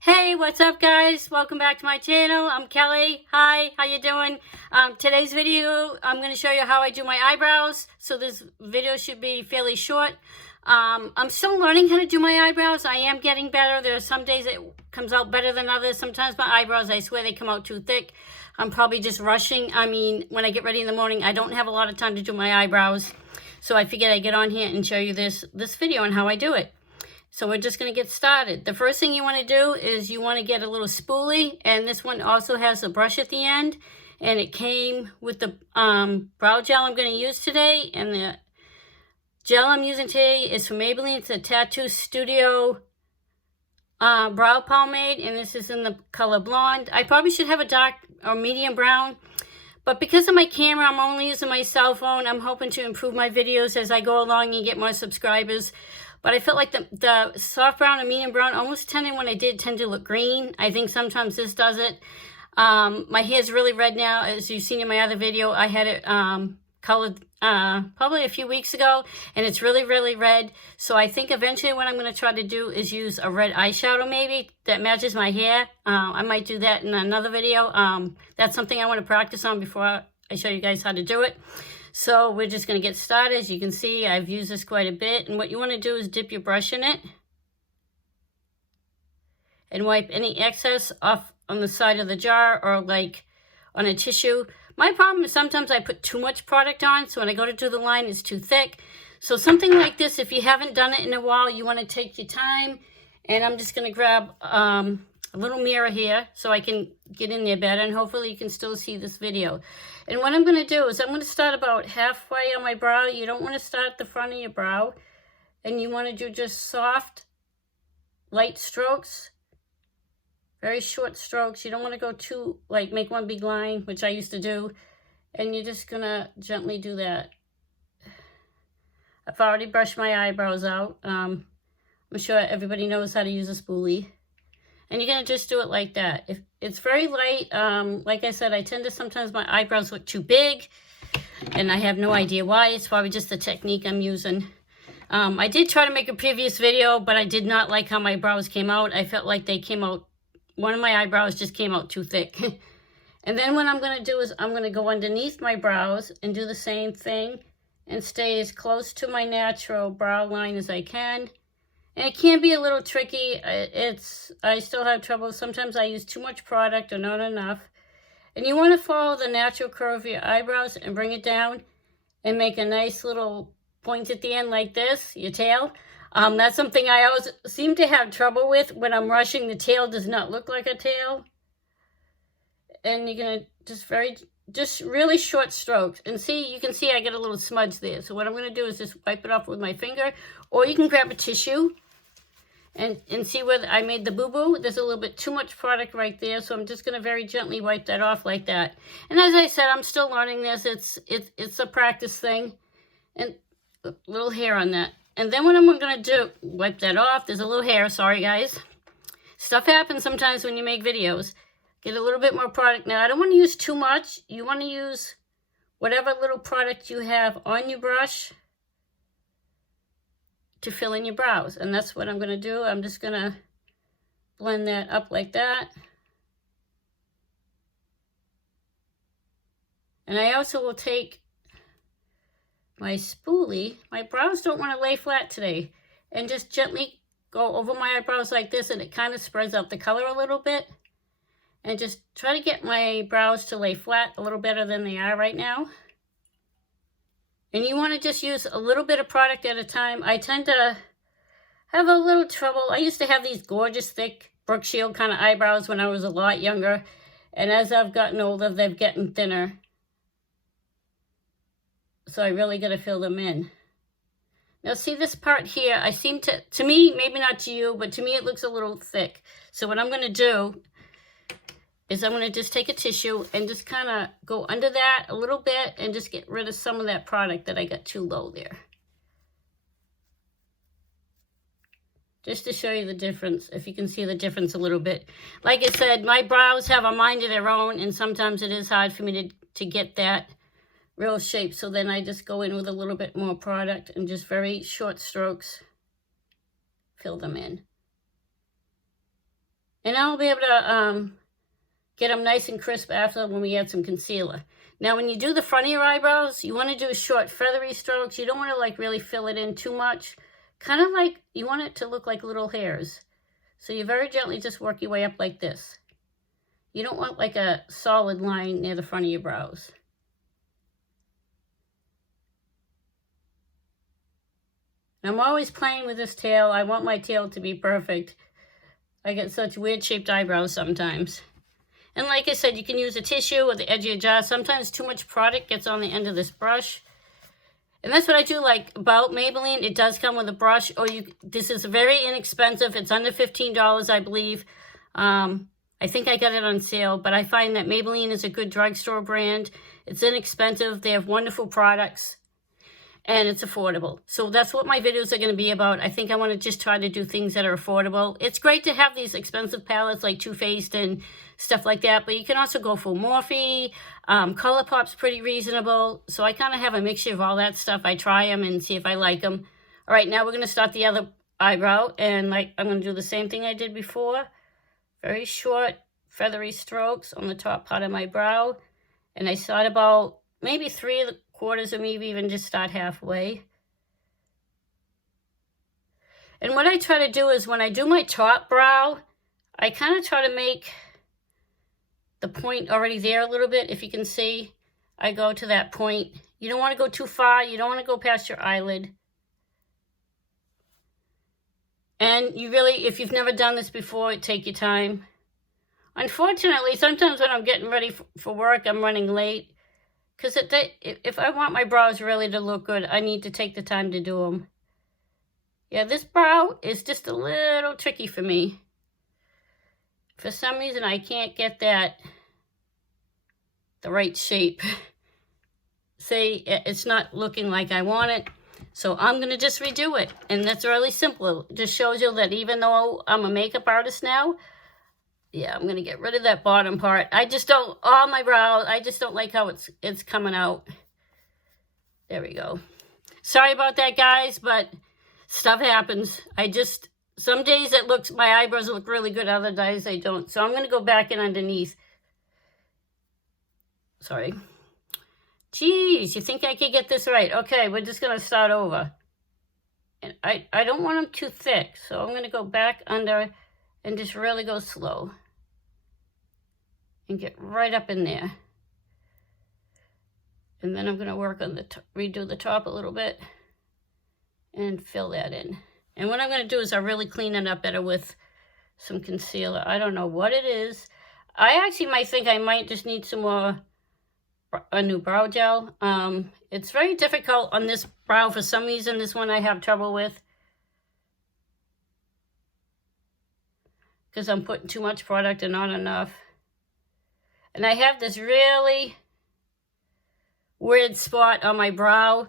Hey, what's up guys? Welcome back to my channel. I'm Kelly. Hi, how you doing? Today's video, I'm going to show you how I do my eyebrows. So this video should be fairly short. I'm still learning how to do my eyebrows. I am getting better. There are some days it comes out better than others. Sometimes my eyebrows, I swear they come out too thick. I'm probably just rushing. I mean, when I get ready in the morning, I don't have a lot of time to do my eyebrows. So I figured I'd get on here and show you this video on how I do it. So we're just going to get started. The first thing you want to do is you want to get a little spoolie, and this one also has a brush at the end, and it came with the brow gel I'm going to use today, and the gel I'm using today is from Maybelline. It's a Eyestudio brow pomade, and this is in the color blonde. I probably should have a dark or medium brown, but because of my camera, I'm only using my cell phone. I'm hoping to improve my videos as I go along and get more subscribers. But I felt like the soft brown and medium brown almost tend to look green. I think sometimes this does it. My hair's really red now. As you've seen in my other video, I had it colored probably a few weeks ago, and it's really, really red. So I think eventually what I'm going to try to do is use a red eyeshadow maybe that matches my hair. I might do that in another video. That's something I want to practice on before I show you guys how to do it. So we're just going to get started. As you can see, I've used this quite a bit. And what you want to do is dip your brush in it and wipe any excess off on the side of the jar or like on a tissue. My problem is sometimes I put too much product on, so when I go to do the line, it's too thick. So something like this, if you haven't done it in a while, you want to take your time. And I'm just going to grab a little mirror here so I can get in there better, and hopefully you can still see this video. And what I'm going to do is I'm going to start about halfway on my brow. You don't want to start at the front of your brow, and you want to do just soft, light strokes, very short strokes. You don't want to go too, like make one big line, which I used to do, and you're just going to gently do that. I've already brushed my eyebrows out. I'm sure everybody knows how to use a spoolie. And you're going to just do it like that. If it's very light, like I said, I tend to sometimes my eyebrows look too big, and I have no idea why. It's probably just the technique I'm using. I did try to make a previous video, but I did not like how my brows came out. I felt like they came out, one of my eyebrows just came out too thick. And then what I'm going to do is I'm going to go underneath my brows and do the same thing and stay as close to my natural brow line as I can. And it can be a little tricky. I still have trouble. Sometimes I use too much product or not enough. And you want to follow the natural curve of your eyebrows and bring it down and make a nice little point at the end like this, your tail. That's something I always seem to have trouble with when I'm rushing. The tail does not look like a tail. And you're going to just really short strokes. And see, you can see I get a little smudge there. So what I'm going to do is just wipe it off with my finger. Or you can grab a tissue. And see where I made the boo-boo? There's a little bit too much product right there, so I'm just going to very gently wipe that off like that. And as I said, I'm still learning this. It's a practice thing. And a little hair on that. And then what I'm going to do, wipe that off. There's a little hair, sorry guys. Stuff happens sometimes when you make videos. Get a little bit more product. Now, I don't want to use too much. You want to use whatever little product you have on your brush to fill in your brows. And that's what I'm going to do. I'm just going to blend that up like that. And I also will take my spoolie. My brows don't want to lay flat today. And just gently go over my eyebrows like this, and it kind of spreads out the color a little bit. And just try to get my brows to lay flat a little better than they are right now. And you want to just use a little bit of product at a time. I tend to have a little trouble. I used to have these gorgeous, thick Brooke Shield kind of eyebrows when I was a lot younger. And as I've gotten older, they're getting thinner. So I really got to fill them in. Now see this part here, I seem to me, maybe not to you, but to me it looks a little thick. So what I'm going to do is I'm going to just take a tissue and just kind of go under that a little bit and just get rid of some of that product that I got too low there. Just to show you the difference, if you can see the difference a little bit. Like I said, my brows have a mind of their own, and sometimes it is hard for me to get that real shape. So then I just go in with a little bit more product and just very short strokes, fill them in. And I'll be able to get them nice and crisp after when we add some concealer. Now, when you do the front of your eyebrows, you want to do short, feathery strokes. You don't want to like really fill it in too much. Kind of like, you want it to look like little hairs. So you very gently just work your way up like this. You don't want like a solid line near the front of your brows. I'm always playing with this tail. I want my tail to be perfect. I get such weird shaped eyebrows sometimes. And like I said, you can use a tissue or the edge of your jaw. Sometimes too much product gets on the end of this brush. And that's what I do like about Maybelline. It does come with a brush. Or this is very inexpensive. It's under $15, I believe. I think I got it on sale. But I find that Maybelline is a good drugstore brand. It's inexpensive. They have wonderful products. And it's affordable. So that's what my videos are going to be about. I think I want to just try to do things that are affordable. It's great to have these expensive palettes like Too Faced and stuff like that. But you can also go for Morphe. ColourPop's pretty reasonable. So I kind of have a mixture of all that stuff. I try them and see if I like them. All right, now we're going to start the other eyebrow. And like I'm going to do the same thing I did before. Very short, feathery strokes on the top part of my brow. And I start about maybe 3/4 or maybe even just start halfway. And what I try to do is when I do my top brow, I kind of try to make the point already there a little bit. If you can see, I go to that point. You don't want to go too far. You don't want to go past your eyelid. And you really, if you've never done this before, take your time. Unfortunately, sometimes when I'm getting ready for work, I'm running late. Because if I want my brows really to look good, I need to take the time to do them. Yeah, this brow is just a little tricky for me. For some reason, I can't get the right shape. See, it's not looking like I want it. So I'm going to just redo it. And that's really simple. It just shows you that even though I'm a makeup artist now, yeah, I'm going to get rid of that bottom part. I just don't, all my brows, I just don't like how it's coming out. There we go. Sorry about that, guys, but stuff happens. Some days my eyebrows look really good, other days they don't. So I'm going to go back in underneath. Sorry. Jeez, you think I could get this right? Okay, we're just going to start over. And I don't want them too thick, so I'm going to go back under and just really go slow. And get right up in there. And then I'm going to work on redo the top a little bit. And fill that in. And what I'm going to do is I really clean it up better with some concealer. I don't know what it is. I actually might think I might just need a new brow gel. It's very difficult on this brow for some reason. This one I have trouble with. Because I'm putting too much product and not enough. And I have this really weird spot on my brow,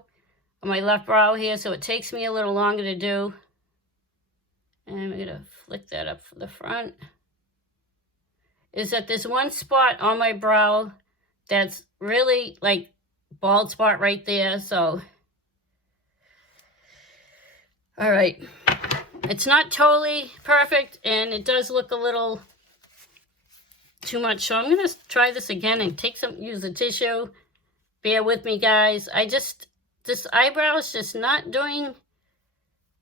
on my left brow here, so it takes me a little longer to do. And I'm going to flick that up for the front. Is that there's one spot on my brow that's really like bald spot right there, so. All right. It's not totally perfect, and it does look a little too much. So I'm going to try this again and use a tissue. Bear with me, guys. This eyebrow is just not doing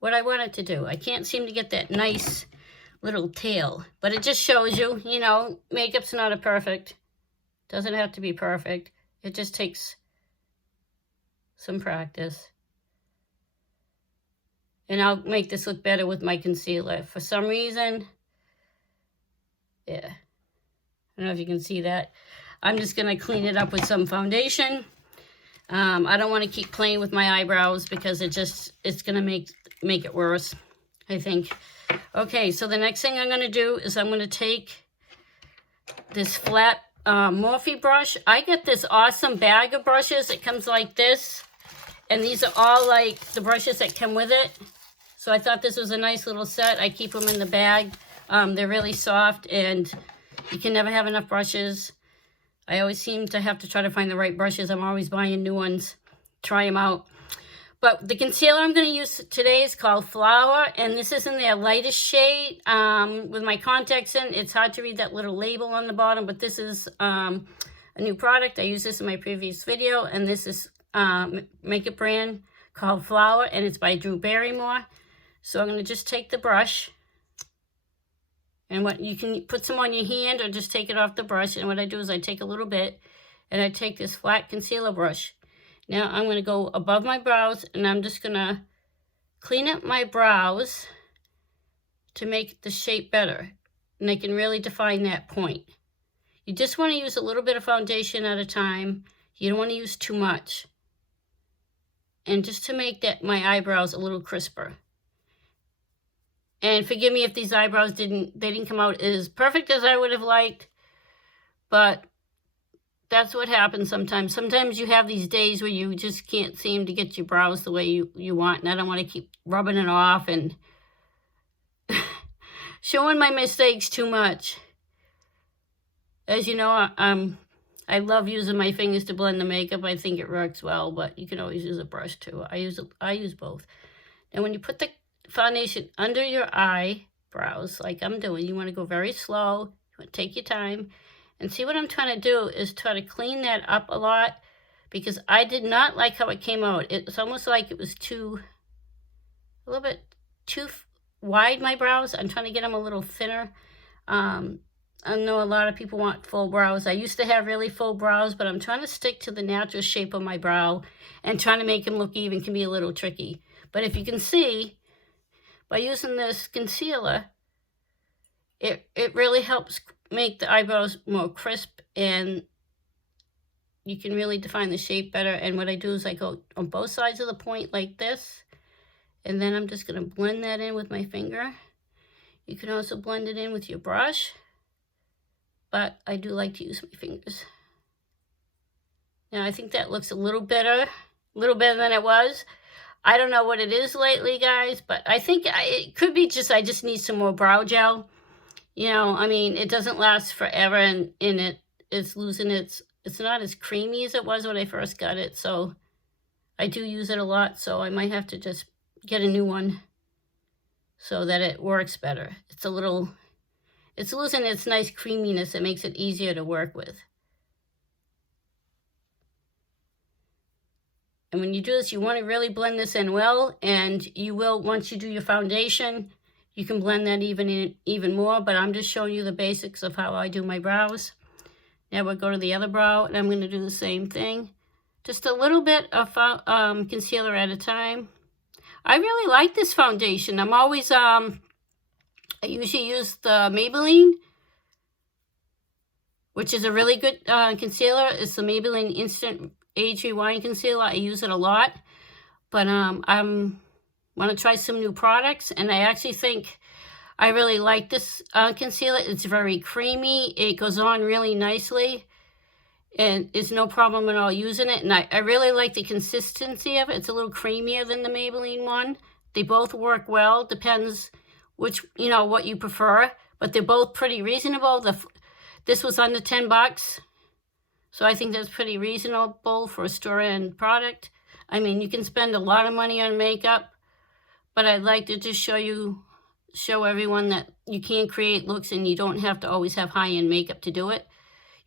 what I want it to do. I can't seem to get that nice little tail. But it just shows you, makeup's not a perfect. Doesn't have to be perfect. It just takes some practice. And I'll make this look better with my concealer. For some reason, yeah. I don't know if you can see that. I'm just going to clean it up with some foundation. I don't want to keep playing with my eyebrows because it's going to make it worse, I think. Okay, so the next thing I'm going to do is I'm going to take this flat Morphe brush. I get this awesome bag of brushes. It comes like this. And these are all like the brushes that come with it. So I thought this was a nice little set. I keep them in the bag. They're really soft and you can never have enough brushes. I always seem to have to try to find the right brushes. I'm always buying new ones. Try them out. But the concealer I'm going to use today is called Flower, and this is in their lightest shade. With my contacts in, it's hard to read that little label on the bottom, but this is a new product. I used this in my previous video, and this is makeup brand called Flower, and it's by Barrymore. So I'm going to just take the brush, and what you can put some on your hand or just take it off the brush. And what I do is I take a little bit, and I take this flat concealer brush. Now I'm going to go above my brows, and I'm just going to clean up my brows to make the shape better. And I can really define that point. You just want to use a little bit of foundation at a time. You don't want to use too much. And just to make that my eyebrows a little crisper. And forgive me if these eyebrows didn't come out as perfect as I would have liked, but that's what happens sometimes. Sometimes you have these days where you just can't seem to get your brows the way you want, and I don't want to keep rubbing it off and showing my mistakes too much. As you know, I love using my fingers to blend the makeup. I think it works well, but you can always use a brush too. I use both. And when you put the foundation under your eyebrows, like I'm doing, you want to go very slow. You want to take your time. And see, what I'm trying to do is try to clean that up a lot, because I did not like how it came out. It's almost like it was a little bit too wide, my brows. I'm trying to get them a little thinner. I know a lot of people want full brows. I used to have really full brows, but I'm trying to stick to the natural shape of my brow, and trying to make them look even can be a little tricky. But if you can see, by using this concealer, it really helps make the eyebrows more crisp, and you can really define the shape better. And what I do is I go on both sides of the point like this, and then I'm just going to blend that in with my finger. You can also blend it in with your brush, but I do like to use my fingers. Now I think that looks a little better than it was. I don't know what it is lately, guys, but I think it could be just I just need some more brow gel. You know, I mean, it doesn't last forever, and it's losing it's not as creamy as it was when I first got it. So I do use it a lot, so I might have to just get a new one so that it works better. It's losing its nice creaminess. It makes it easier to work with. And when you do this, you want to really blend this in well, and you will, once you do your foundation, you can blend that even more, but I'm just showing you the basics of how I do my brows. Now we'll go to the other brow, and I'm going to do the same thing. Just a little bit of concealer at a time. I really like this foundation. I'm always, I usually use the Maybelline, which is a really good concealer. It's the Maybelline Instant Age Rewind Concealer. I use it a lot, but I'm want to try some new products, and I actually think I really like this concealer. It's very creamy. It goes on really nicely, and it's no problem at all using it. And I really like the consistency of it. It's a little creamier than the Maybelline one. They both work well. Depends which, what you prefer, but they're both pretty reasonable. This was under $10, so I think that's pretty reasonable for a store-end product. I mean, you can spend a lot of money on makeup, but I'd like to just show everyone that you can create looks, and you don't have to always have high-end makeup to do it.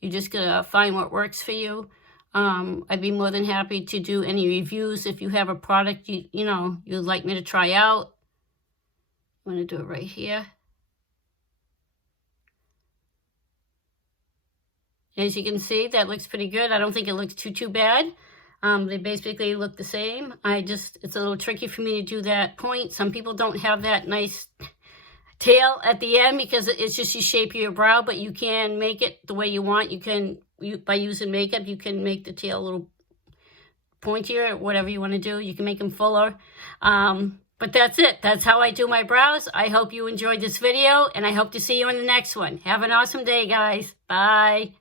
You just gotta find what works for you. I'd be more than happy to do any reviews if you have a product you'd like me to try out. I'm gonna do it right here. As you can see, that looks pretty good. I don't think it looks too bad. They basically look the same. It's a little tricky for me to do that point. Some people don't have that nice tail at the end because it's just the shape of your brow, but you can make it the way you want. By using makeup, you can make the tail a little pointier, or whatever you want to do. You can make them fuller. But that's it. That's how I do my brows. I hope you enjoyed this video, and I hope to see you in the next one. Have an awesome day, guys. Bye.